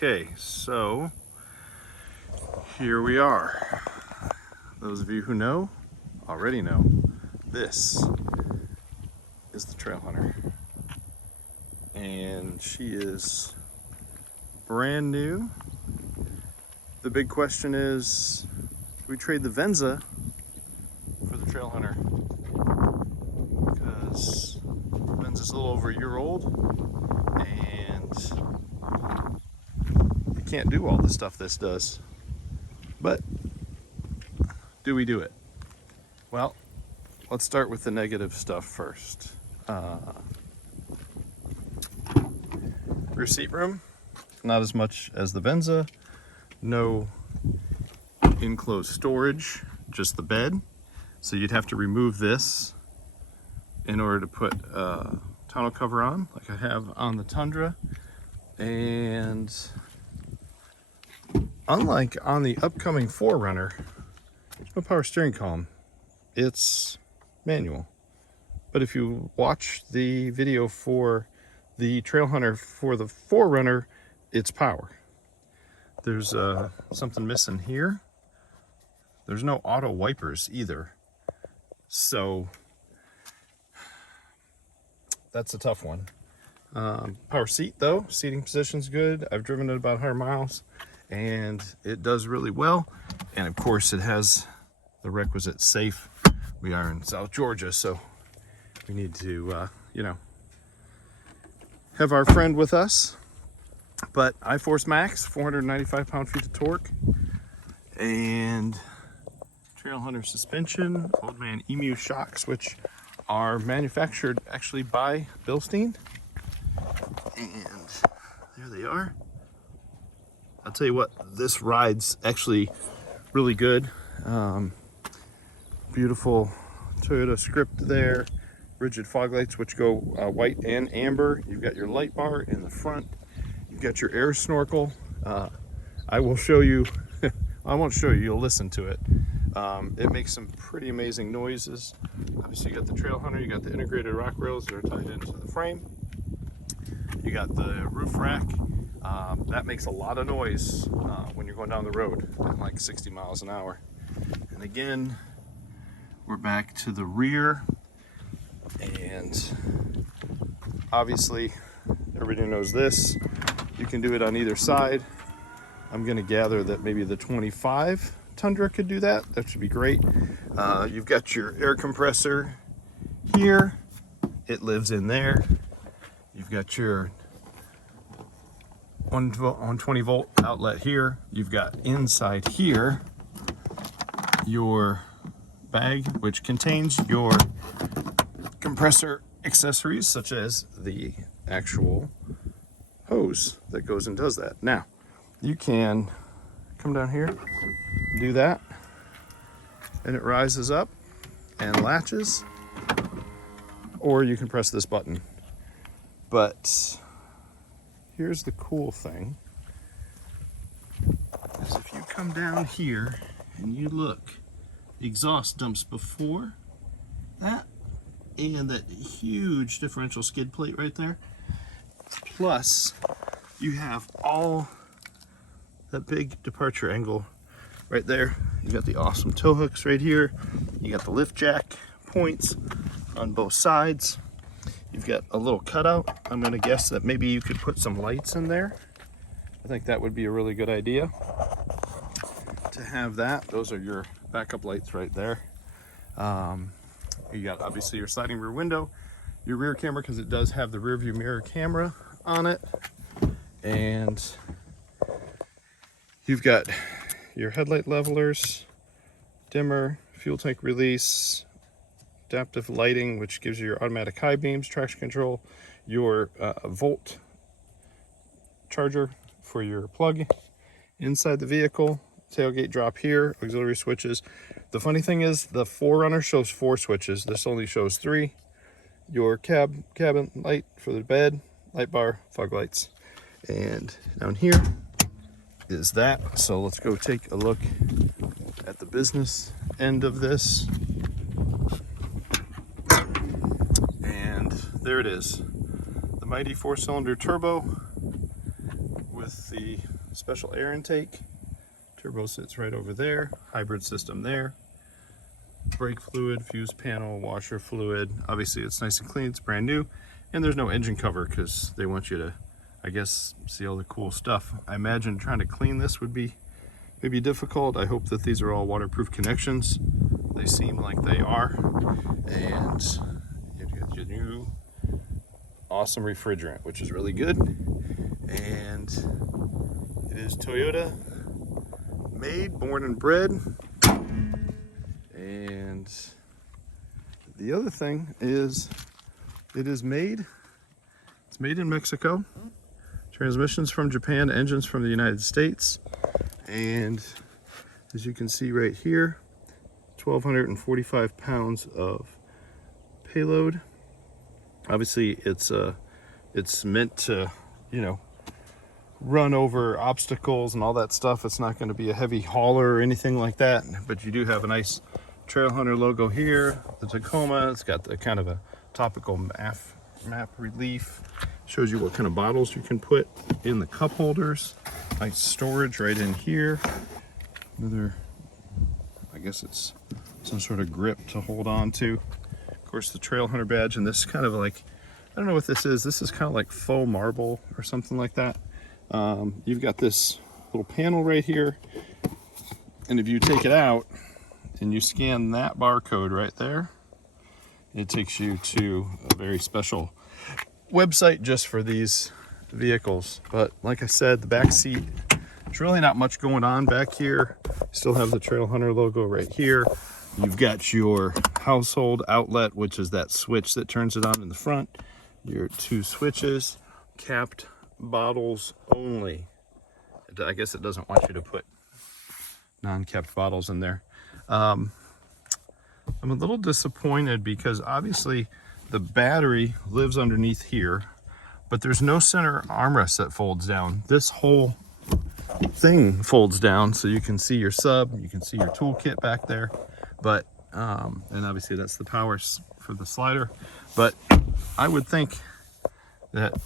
Okay, so here we are. Those of you who know already know this is the Trail Hunter, and she is brand new. The big question is, do we trade the Venza for the Trail Hunter? Because Venza's a little over a year old and it can't do all the stuff this does. But do we do it? Well, let's start with the negative stuff first. Rear seat room, not as much as the Venza. No enclosed storage, just the bed. So you'd have to remove this in order to put a tonneau cover on, like I have on the Tundra. And unlike on the upcoming 4Runner, there's no power steering column. It's manual. But if you watch the video for the Trail Hunter for the 4Runner, it's power. There's something missing here. There's no auto wipers either. So that's a tough one. Power seat though, seating position's good. I've driven it about 100 miles and it does really well. And of course it has the requisite safe. We are in South Georgia, so we need to, have our friend with us. But iForce Max, 495 pound-feet of torque, and Trail Hunter suspension, Old Man Emu shocks, which are manufactured actually by Bilstein. And there they are. I'll tell you what, this ride's actually really good. Beautiful Toyota script there. Rigid fog lights, which go white and amber. You've got your light bar in the front. You've got your air snorkel. I will show you. I won't show you. You'll listen to it. It makes some pretty amazing noises. Obviously, you got the Trail Hunter. You got the integrated rock rails that are tied into the frame. You got the roof rack. That makes a lot of noise when you're going down the road at like 60 miles an hour. And again, we're back to the rear. And obviously, everybody knows this. You can do it on either side. I'm going to gather that maybe the 25 Tundra could do that. That should be great. You've got your air compressor here. It lives in there. You've got your 120 volt outlet here. You've got inside here your bag, which contains your compressor accessories, such as the actual hose that goes and does that. Now, you can come down here, do that, and it rises up and latches, or you can press this button. But here's the cool thing, is if you come down here and you look, the exhaust dumps before that, and that huge differential skid plate right there. Plus, you have all that big departure angle right there. You got the awesome tow hooks right here. You got the lift jack points on both sides. You've got a little cutout. I'm gonna guess that maybe you could put some lights in there. I think that would be a really good idea to have that. Those are your backup lights right there. You got obviously your sliding rear window, your rear camera, because it does have the rear view mirror camera on it. And you've got your headlight levelers, dimmer, fuel tank release, adaptive lighting, which gives you your automatic high beams, traction control, your volt charger for your plug inside the vehicle, tailgate drop here, auxiliary switches. The funny thing is the 4Runner shows 4 switches. This only shows 3. Your cabin light for the bed, light bar, fog lights. And down here is that. So let's go take a look at the business end of this. And there it is. The mighty 4-cylinder turbo with with the special air intake. Turbo sits right over there. Hybrid system there. Brake fluid, fuse panel, washer fluid. Obviously it's nice and clean, it's brand new. And there's no engine cover because they want you to, I guess, see all the cool stuff. I imagine trying to clean this would be maybe difficult. I hope that these are all waterproof connections. They seem like they are. And you get your new awesome refrigerant, which is really good. And it is Toyota made, born and bred. And the other thing is it's made in Mexico. Transmissions from Japan, engines from the United States. And as you can see right here, 1,245 pounds of payload. Obviously it's meant to, you know, run over obstacles and all that stuff. It's not going to be a heavy hauler or anything like that, but you do have a nice Trail Hunter logo here. The Tacoma, it's got the kind of a topical map relief. Shows you what kind of bottles you can put in the cup holders. Nice storage right in here. Another, I guess it's some sort of grip to hold on to. Of course, the Trail Hunter badge, and this kind of like, I don't know what this is. This is kind of like faux marble or something like that. You've got this little panel right here, and if you take it out and you scan that barcode right there, it takes you to a very special website just for these vehicles. But like I said, the back seat, there's really not much going on back here. Still have the Trail Hunter logo right here. You've got your household outlet, which is that switch that turns it on in the front. Your two switches, capped bottles only. I guess it doesn't want you to put non-capped bottles in there. I'm a little disappointed because obviously the battery lives underneath here, but there's no center armrest that folds down. This whole thing folds down so you can see your sub, you can see your toolkit back there, but and obviously that's the power for the slider. But I would think that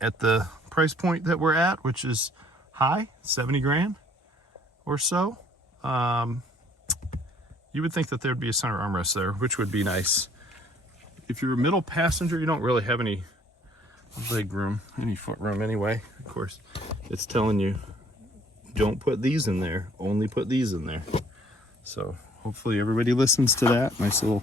at the price point that we're at, which is high, 70 grand or so, you would think that there'd be a center armrest there, which would be nice. If you're a middle passenger, you don't really have any leg room, any foot room anyway. Of course, it's telling you, don't put these in there, only put these in there. So hopefully everybody listens to that. Nice little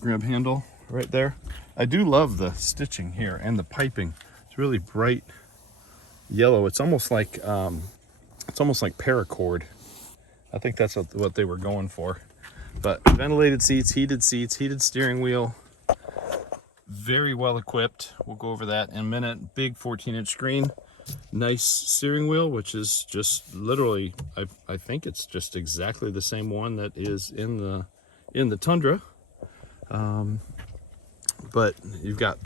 grab handle right there. I do love the stitching here and the piping. It's really bright yellow. It's almost like paracord. I think that's what they were going for. But ventilated seats, heated steering wheel, very well equipped. We'll go over that in a minute. Big 14-inch screen, nice steering wheel, which is just literally, I think it's just exactly the same one that is in the Tundra. But you've got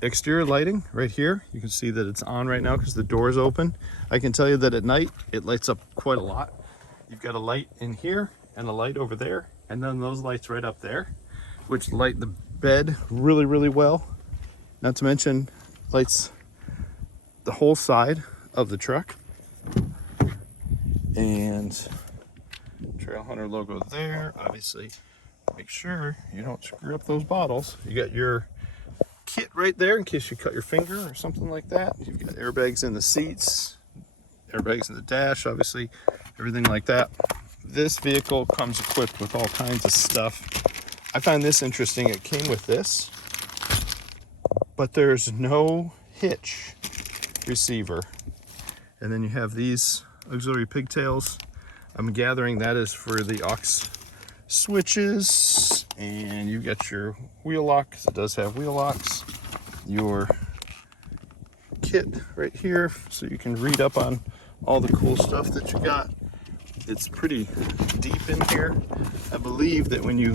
exterior lighting right here. You can see that it's on right now because the door is open. I can tell you that at night it lights up quite a lot. You've got a light in here and a light over there, and then those lights right up there, which light the bed really, really well. Not to mention lights the whole side of the truck. And Trail Hunter logo there. Obviously, make sure you don't screw up those bottles. You got your kit right there in case you cut your finger or something like that. You've got airbags in the seats, airbags in the dash, obviously, everything like that. This vehicle comes equipped with all kinds of stuff. I find this interesting. It came with this, but there's no hitch receiver. And then you have these auxiliary pigtails. I'm gathering that is for the aux switches. And you got your wheel lock, because it does have wheel locks. Your kit right here, so you can read up on all the cool stuff that you got. It's pretty deep in here. I believe that when you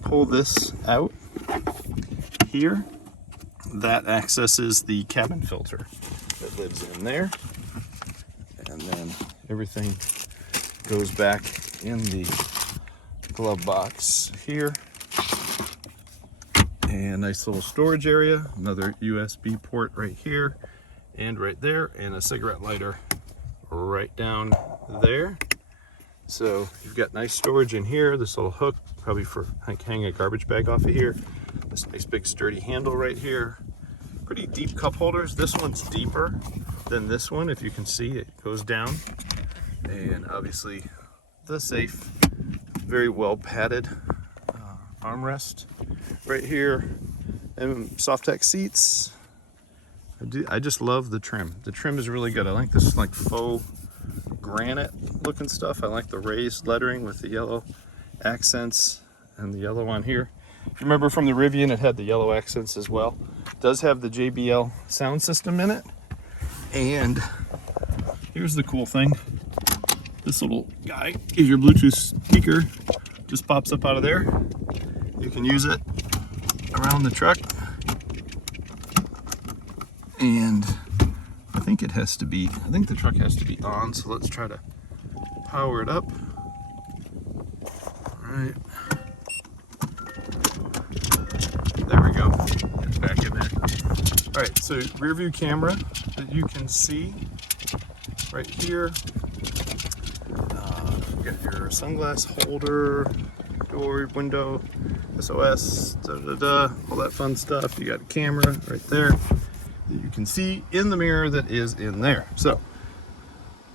pull this out here, that accesses the cabin filter that lives in there. And then everything goes back in the glove box here. And nice little storage area, another USB port right here. and right there, and a cigarette lighter right down there. So you've got nice storage in here. This little hook, probably for hang a garbage bag off of here. This nice big sturdy handle right here. Pretty deep cup holders. This one's deeper than this one. If you can see, it goes down. And obviously the safe, very well padded armrest right here, and Softex seats. I just love the trim. The trim is really good. I like this like faux granite looking stuff. I like the raised lettering with the yellow accents and the yellow on here. If you remember from the Rivian, it had the yellow accents as well. It does have the JBL sound system in it. And here's the cool thing. This little guy is your Bluetooth speaker. Just pops up out of there. You can use it around the truck. And I think the truck has to be on, so let's try to power it up. All right. There we go. It's back in there. All right, so rear view camera that you can see right here. You got your sunglass holder, door, window, SOS, all that fun stuff. You got a camera right there that you can see in the mirror that is in there. So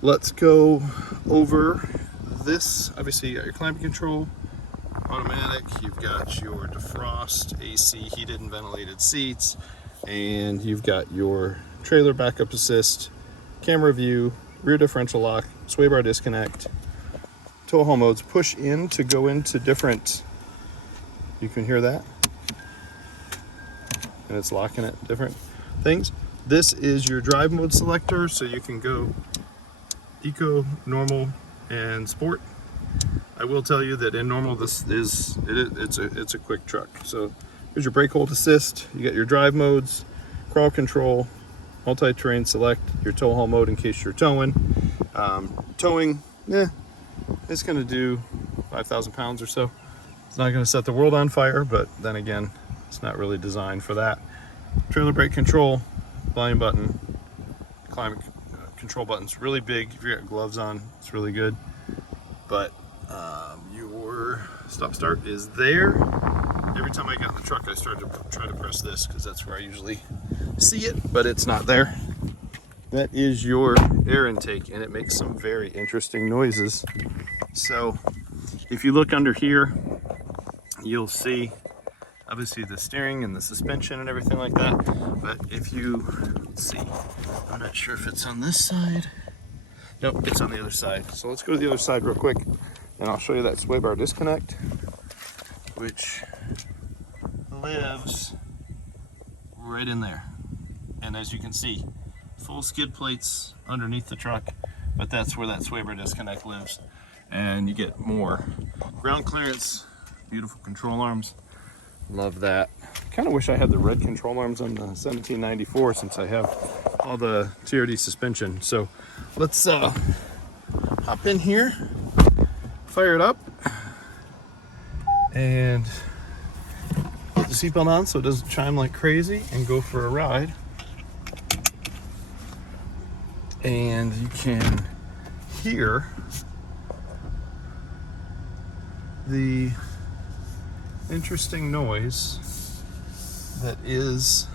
let's go over this. Obviously you got your climate control, automatic, you've got your defrost, AC, heated and ventilated seats, and you've got your trailer backup assist, camera view, rear differential lock, sway bar disconnect, tow haul modes, push in to go into different, you can hear that, and it's locking at different things. This is your drive mode selector, so you can go eco, normal, and sport. I will tell you that in normal, it's a quick truck. So here's your brake hold assist. You got your drive modes, crawl control, multi-terrain select, your tow haul mode in case you're towing. Towing, it's going to do 5,000 pounds or so. It's not going to set the world on fire, but then again, it's not really designed for that. Trailer brake control, volume button, climate control button's really big. If you got gloves on, it's really good. But your stop start is there. Every time I got in the truck, I started to try to press this because that's where I usually see it, but it's not there. That is your air intake, and it makes some very interesting noises. So if you look under here, you'll see obviously the steering and the suspension and everything like that. But if you, let's see, I'm not sure if it's on this side. Nope, it's on the other side. So let's go to the other side real quick, and I'll show you that sway bar disconnect, which lives right in there. And as you can see, full skid plates underneath the truck, but that's where that sway bar disconnect lives. And you get more ground clearance, beautiful control arms. Love that. Kind of wish I had the red control arms on the 1794 since I have all the TRD suspension. So let's hop in here, fire it up, and put the seatbelt on so it doesn't chime like crazy, and go for a ride. And you can hear the interesting noise that is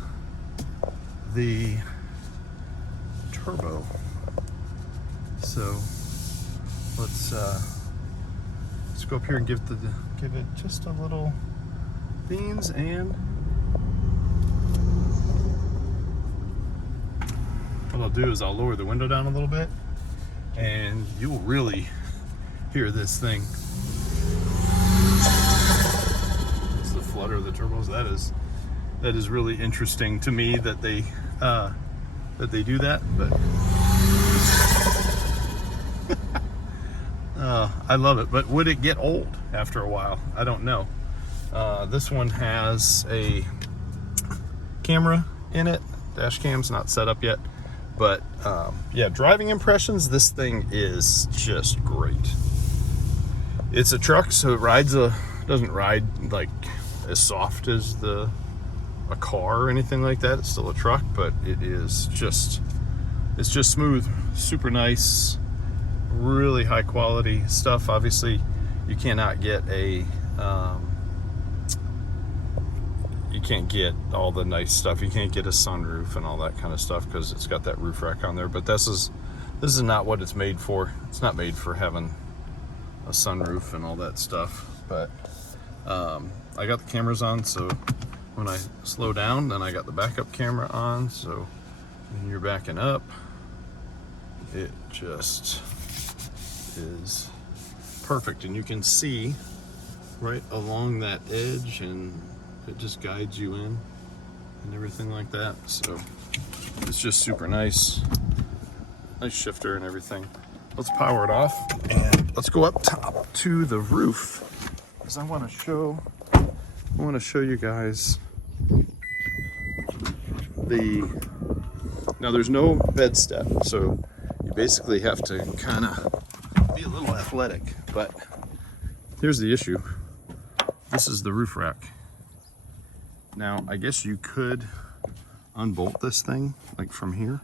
the turbo. So let's go up here and give it just a little beans, and what I'll do is I'll lower the window down a little bit, and you'll really hear this thing. It's the flutter of the turbos. That is really interesting to me that they do that. But I love it. But would it get old after a while? I don't know. This one has a camera in it. Dash cam's not set up yet. But yeah, driving impressions, this thing is just great. It's a truck, so it doesn't ride like as soft as a car or anything like that. It's still a truck, but it is just it's just smooth, super nice, really high quality stuff. Obviously, you cannot get a you can't get all the nice stuff. You can't get a sunroof and all that kind of stuff because it's got that roof rack on there. But this is not what it's made for. It's not made for having a sunroof and all that stuff. But I got the cameras on, so when I slow down, then I got the backup camera on, so when you're backing up, it just is perfect. And you can see right along that edge, and it just guides you in and everything like that. So it's just super nice. Nice shifter and everything. Let's power it off and let's go up top to the roof, because I want to show you guys now there's no bed step, so you basically have to kind of be a little athletic. But here's the issue. This is the roof rack. Now, I guess you could unbolt this thing like from here,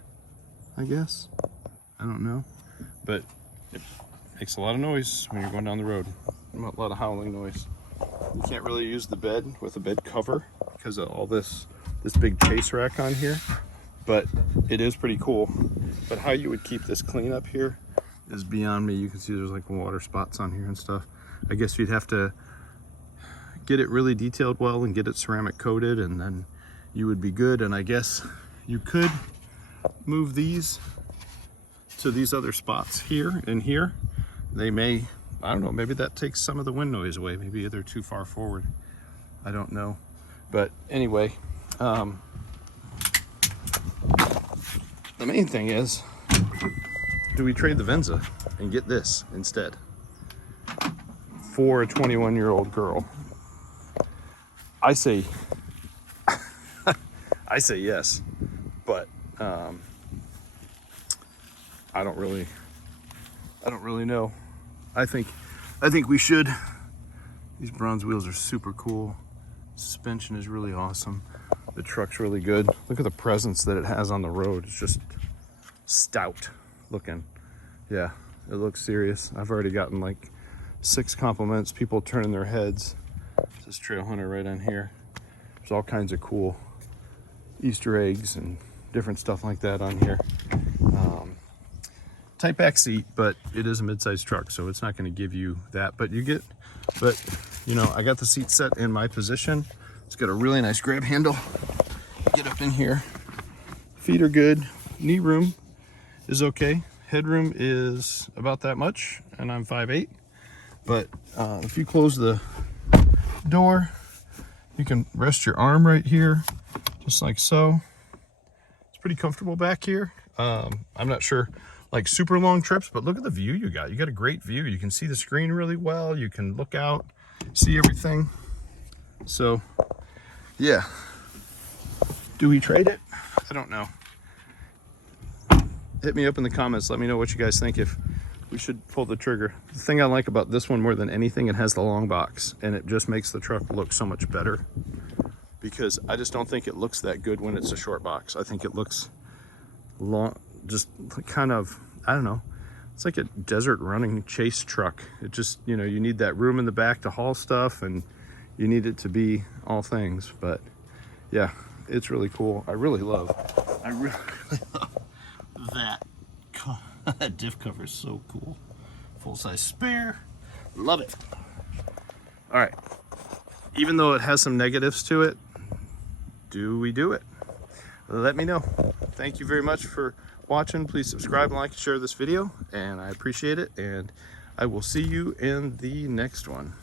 I guess. I don't know, but it makes a lot of noise when you're going down the road. A lot of howling noise. You can't really use the bed with a bed cover because of all this big chase rack on here, but it is pretty cool. But how you would keep this clean up here is beyond me. You can see there's like water spots on here and stuff. I guess you'd have to get it really detailed well and get it ceramic coated, and then you would be good. And I guess you could move these to these other spots here and here. They may, I don't know, maybe that takes some of the wind noise away. Maybe they're too far forward. I don't know. But anyway, the main thing is, do we trade the Venza and get this instead for a 21-year-old girl? I say I say yes, but I don't really know. I think we should. These bronze wheels are super cool. Suspension is really awesome. The truck's really good. Look at the presence that it has on the road. It's just stout looking. Yeah, it looks serious. I've already gotten like 6 compliments, people turning their heads. This trail hunter right on here. There's all kinds of cool Easter eggs and different stuff like that on here. Tight back seat, but it is a mid-sized truck, so it's not going to give you that. But you know, I got the seat set in my position. It's got a really nice grab handle. Get up in here. Feet are good. Knee room is okay. Headroom is about that much, and I'm 5'8". But if you close the door, you can rest your arm right here, just like so. It's pretty comfortable back here. I'm not sure, like super long trips, but look at the view you got. You got a great view. You can see the screen really well. You can look out, see everything. So, yeah. Do we trade it? I don't know. Hit me up in the comments. Let me know what you guys think, if we should pull the trigger. The thing I like about this one more than anything, it has the long box, and it just makes the truck look so much better, because I just don't think it looks that good when it's a short box. I think it looks long, just kind of, I don't know, it's like a desert running chase truck. It just, you know, you need that room in the back to haul stuff, and you need it to be all things. But yeah, it's really cool. I really love that. That diff cover is so cool. Full-size spare. Love it. All right. Even though it has some negatives to it, do we do it? Let me know. Thank you very much for watching. Please subscribe, like, and share this video, and I appreciate it. And I will see you in the next one.